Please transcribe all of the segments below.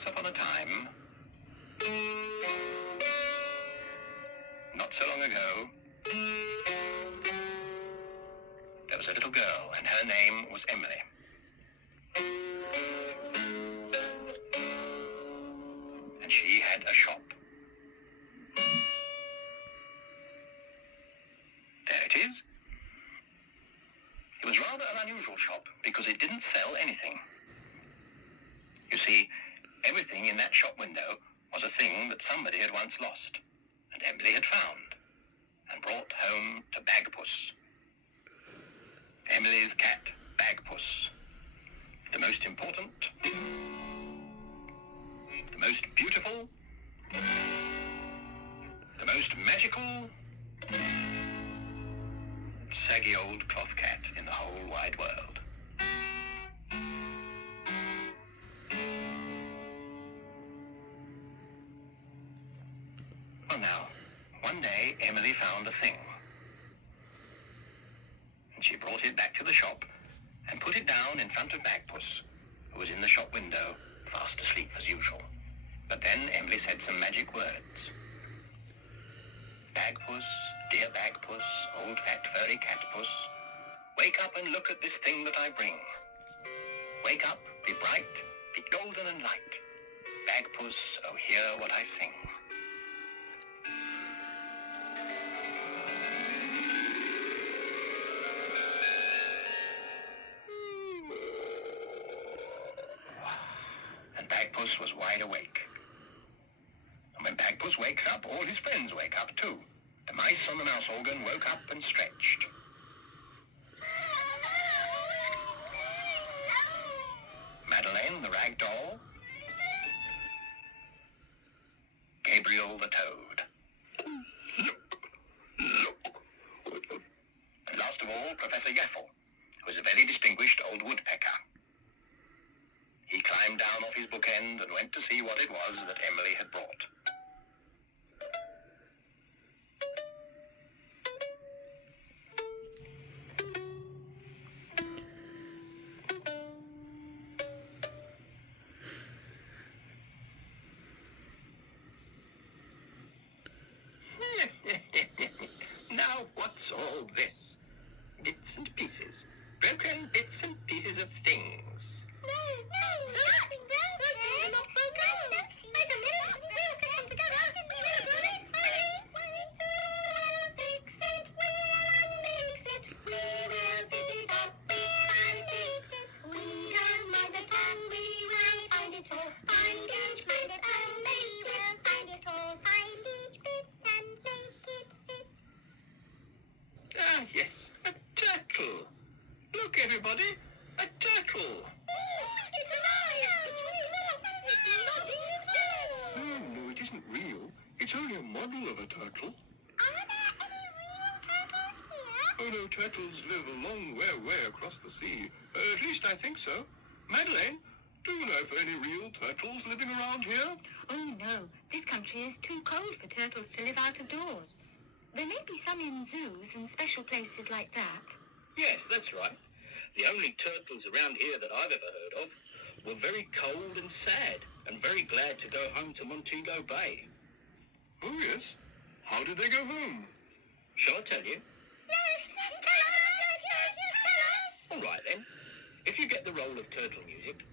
Once upon a time, not so long ago, there was a little girl, and her name was Emily. And she had a shop. There it is. It was rather an unusual shop because it didn't sell anything. You see, everything in that shop window was a thing that somebody had once lost, and Emily had found, and brought home to Bagpuss. Emily's cat, Bagpuss. The most important, the most beautiful, the most magical, saggy old cloth cat in the whole wide world. Well now, one day Emily found a thing. And she brought it back to the shop and put it down in front of Bagpuss, who was in the shop window, fast asleep as usual. But then Emily said some magic words. Bagpuss, dear Bagpuss, old fat furry catpuss, wake up and look at this thing that I bring. Wake up, be bright, be golden and light. Bagpuss, oh hear what I sing. And Bagpuss was wide awake. And when Bagpuss wakes up, all his friends wake up too. The mice on the mouse organ woke up and stretched. Madeleine, the rag doll. Gabriel, the toad. And last of all, Professor Yaffle, who was a very distinguished old woodpecker. He climbed down off his bookend and went to see what it was that Emily had brought. Now, what's all this? Bits and pieces. Broken bits and pieces of things. No, nothing broken. They're not broken. Wait a minute. Fix it, we'll unmix it. We will fix it up, we'll fix it. We don't mind it and we will find it all. Find each bit and make it, find it all. Find each bit and make it fit. Ah, yes, a turtle. Look, everybody, a turtle. It's alive! It's real! It's nodding its head! No, it isn't real. It's only a model of a turtle. Are there any real turtles here? Oh, no, turtles live a long way across the sea. At least I think so. Madeleine, do you know if there are any real turtles living around here? Oh, no. This country is too cold for turtles to live out of doors. There may be some in zoos and special places like that. Yes, that's right. The only turtles around here that I've ever heard of were very cold and sad and very glad to go home to Montego Bay. Oh, yes. How did they go home? Shall I tell you? Yes, tell us! All right, then. If you get the roll of turtle music,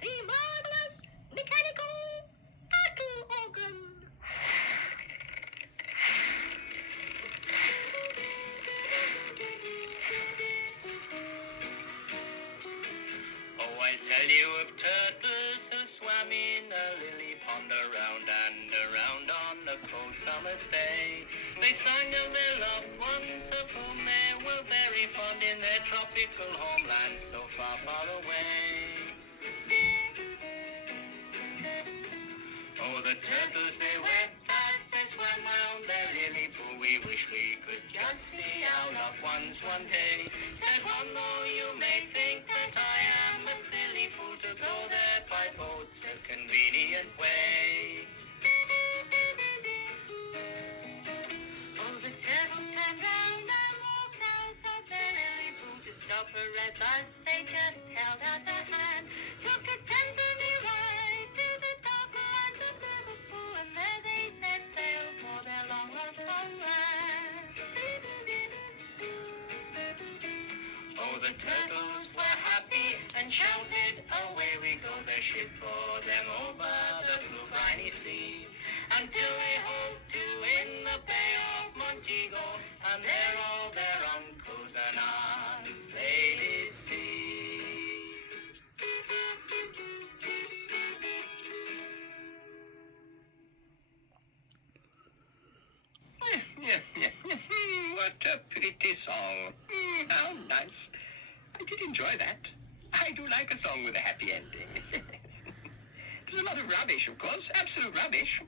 The marvelous mechanical turtle organ. Oh, I tell you of turtles who swam in a lily pond around and around on a cold summer's day. They sang of their loved ones of whom they were very fond in their tropical homeland so far, far away. Oh, the turtles they wept as they swam round their lily pool. We wish we could just see our loved ones one day. Said one, though you may think that I am a silly fool to go there by boat, a convenient way. Oh, the turtles turned round and walked out of their lily pool to start of a red bus, they just held out a hand. Took a 10-penny ride to the top line of Liverpool, and there they set sail for their long-lost homeland. Oh, the turtles were happy and shouted, away we go, the ship bore them over the blue briny sea, until they hove to in the Bay of Montego, and there all their uncles and aunts they did see. What a pretty song. How nice. I did enjoy that. I do like a song with a happy ending. There's a lot of rubbish, of course. Absolute rubbish.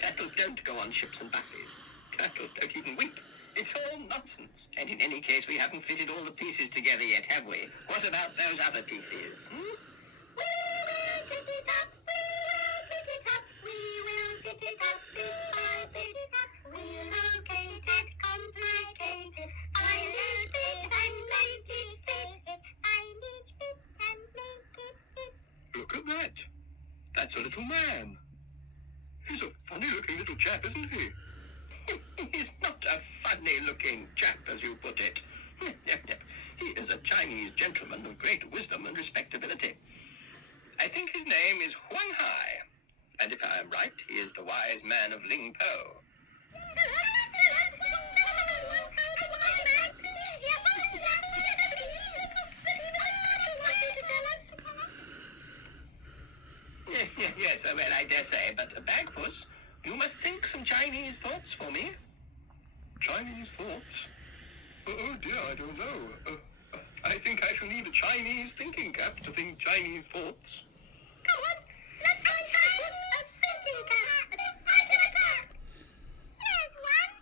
Turtles don't go on ships and buses. Turtles don't even weep. It's all nonsense. And in any case, we haven't fitted all the pieces together yet, have we? What about those other pieces? We will pick it up, we will pick it up, we will pick it up, bit by bit. We'll locate it, complicate it, find each bit and make it fit. Find each bit and make it fit. Look at that. That's a little man. He's a funny-looking little chap, isn't he? He's not a funny-looking chap, as you put it. He is a Chinese gentleman of great wisdom and respectability. I think his name is Huang Hai, and if I am right, he is the wise man of Ling Po. Yes, well, I dare say, but Bagpuss, you must think some Chinese thoughts for me. Chinese thoughts? Oh dear, I don't know. I think I shall need a Chinese thinking cap to think Chinese thoughts. Go on, let's try a thinking cap. I can a cap. Here's one.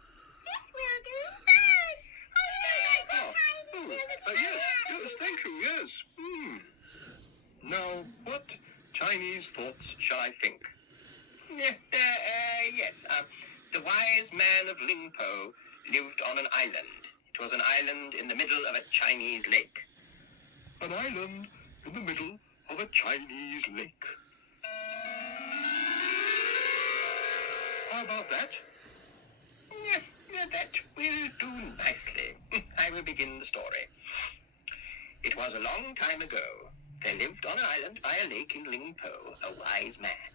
This will do. Yes, thank you, yes. Now, what Chinese thoughts shall I think? Yes, the wise man of Ling Po lived on an island. It was an island in the middle of a Chinese lake. An island in the middle of a Chinese lake. How about that? That will do nicely. I will begin the story. It was a long time ago. There lived on an island by a lake in Ling Po a wise man.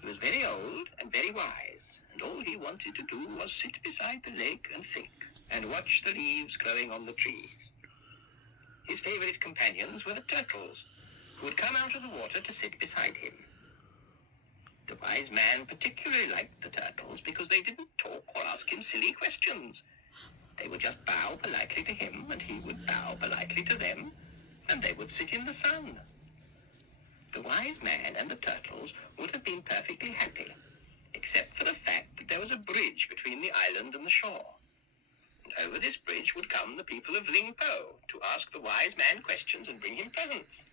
He was very old and very wise, and all he wanted to do was sit beside the lake and think, and watch the leaves growing on the trees. His favorite companions were the turtles, who would come out of the water to sit beside him. The wise man particularly liked the turtles because they didn't talk or ask him silly questions. They would just bow politely to him, and he would bow politely to them, and they would sit in the sun. The wise man and the turtles would have been perfectly happy, except for the fact that there was a bridge between the island and the shore. And over this bridge would come the people of Ling Po to ask the wise man questions and bring him presents.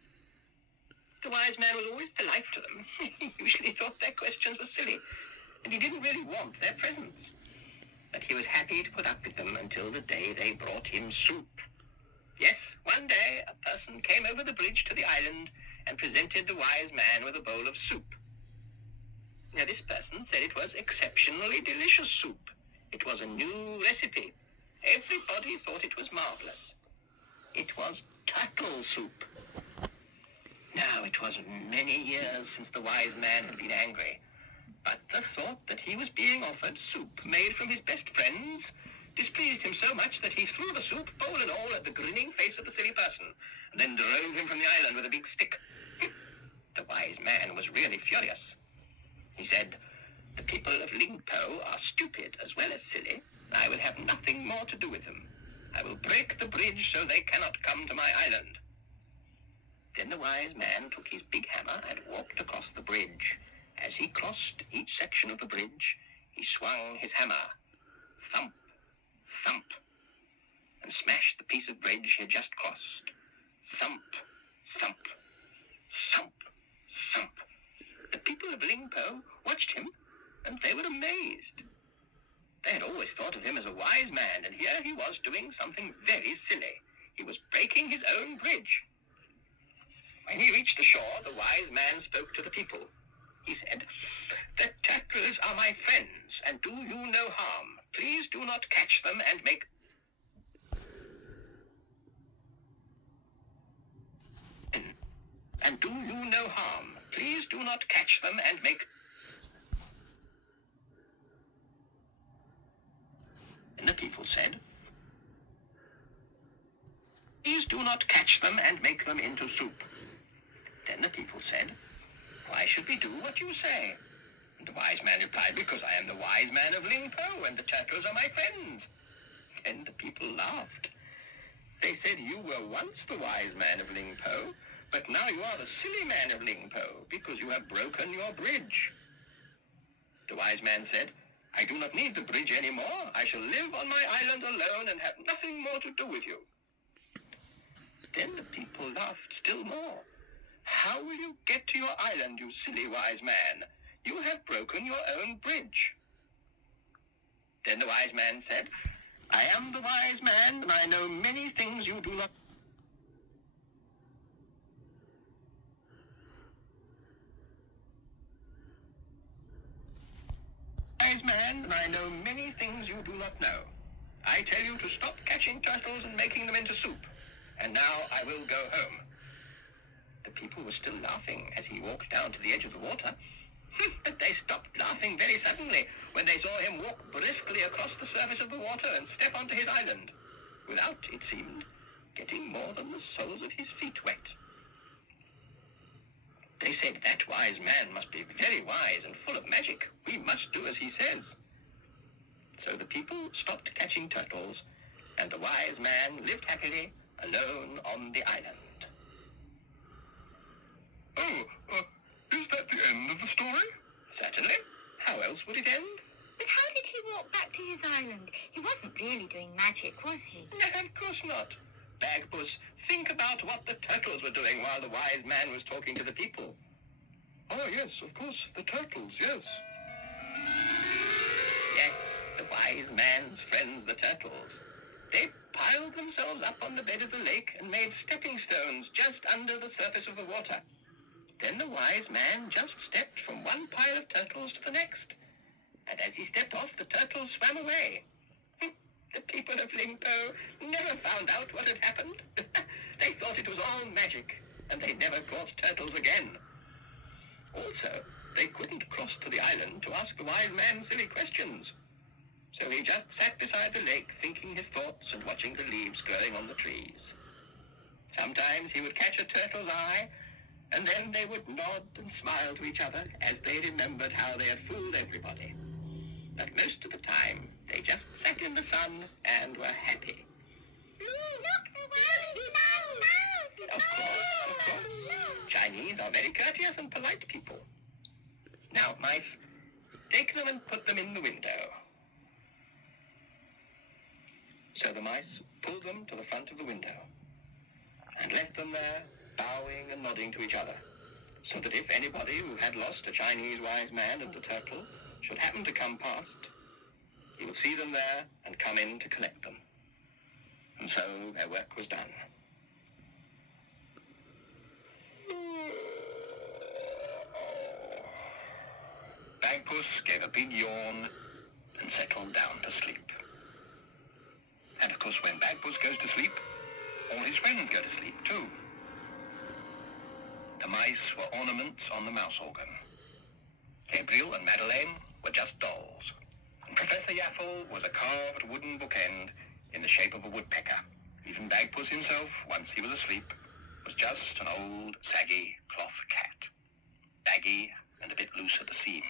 The wise man was always polite to them. He usually thought their questions were silly, and he didn't really want their presents. But he was happy to put up with them until the day they brought him soup. Yes, one day a person came over the bridge to the island and presented the wise man with a bowl of soup. Now, this person said it was exceptionally delicious soup. It was a new recipe. Everybody thought it was marvelous. It was turtle soup. Now, it was many years since the wise man had been angry, but the thought that he was being offered soup made from his best friends displeased him so much that he threw the soup, bowl and all, at the grinning face of the silly person, and then drove him from the island with a big stick. The wise man was really furious. He said, "The people of Ling Po are stupid as well as silly. I will have nothing more to do with them. I will break the bridge so they cannot come to my island." Then the wise man took his big hammer and walked across the bridge. As he crossed each section of the bridge, he swung his hammer. Thump, thump, and smashed the piece of bridge he had just crossed. Thump, thump, thump, thump. The people of Ling Po watched him, and they were amazed. They had always thought of him as a wise man, and here he was doing something very silly. he was breaking his own bridge. When he reached the shore, the wise man spoke to the people. He said, "The turtles are my friends, and do you no harm. Please do not catch them and make and do you no harm. Please do not catch them and make..." And the people said, "Please do not catch them and make them into soup." Then the people said, "Why should we do what you say?" And the wise man replied, "Because I am the wise man of Lingpo, and the turtles are my friends." And the people laughed. They said, "You were once the wise man of Lingpo, but now you are the silly man of Lingpo, because you have broken your bridge." The wise man said, "I do not need the bridge anymore. I shall live on my island alone and have nothing more to do with you." Then the people laughed still more. "How will you get to your island, you silly wise man? You have broken your own bridge." Then the wise man said, "I am the wise man, and I know many things you do not..." Wise man, and I know many things you do not know. I tell you to stop catching turtles and making them into soup. And now I will go home." The people were still laughing as he walked down to the edge of the water. But they stopped laughing very suddenly when they saw him walk briskly across the surface of the water and step onto his island, without, it seemed, getting more than the soles of his feet wet. They said, "That wise man must be very wise and full of magic. We must do as he says." So the people stopped catching turtles, and the wise man lived happily alone on the island. Oh, is that the end of the story? Certainly. How else would it end? But how did he walk back to his island? He wasn't really doing magic, was he? No, of course not. Bagpuss, think about what the turtles were doing while the wise man was talking to the people. Oh, yes, of course, the turtles, yes. Yes, the wise man's friends, the turtles. They piled themselves up on the bed of the lake and made stepping stones just under the surface of the water. Then the wise man just stepped from one pile of turtles to the next. And as he stepped off, the turtles swam away. The people of Lingpo never found out what had happened. They thought it was all magic, and they never caught turtles again. Also, they couldn't cross to the island to ask the wise man silly questions. So he just sat beside the lake, thinking his thoughts and watching the leaves growing on the trees. Sometimes he would catch a turtle's eye, and then they would nod and smile to each other as they remembered how they had fooled everybody. But most of the time, they just sat in the sun and were happy. Look, the wise man. Of course. Chinese are very courteous and polite people. Now, mice, take them and put them in the window. So the mice pulled them to the front of the window and left them there, bowing and nodding to each other, so that if anybody who had lost a Chinese wise man and a turtle should happen to come past, he would see them there and come in to collect them. And so their work was done. Bagpuss gave a big yawn and settled down to sleep. And of course, when Bagpuss goes to sleep, all his friends go to sleep too. The mice were ornaments on the mouse organ. Gabriel and Madeleine were just dolls. And Professor Yaffle was a carved wooden bookend in the shape of a woodpecker. Even Bagpuss himself, once he was asleep, was just an old, saggy cloth cat. Baggy and a bit loose at the seams.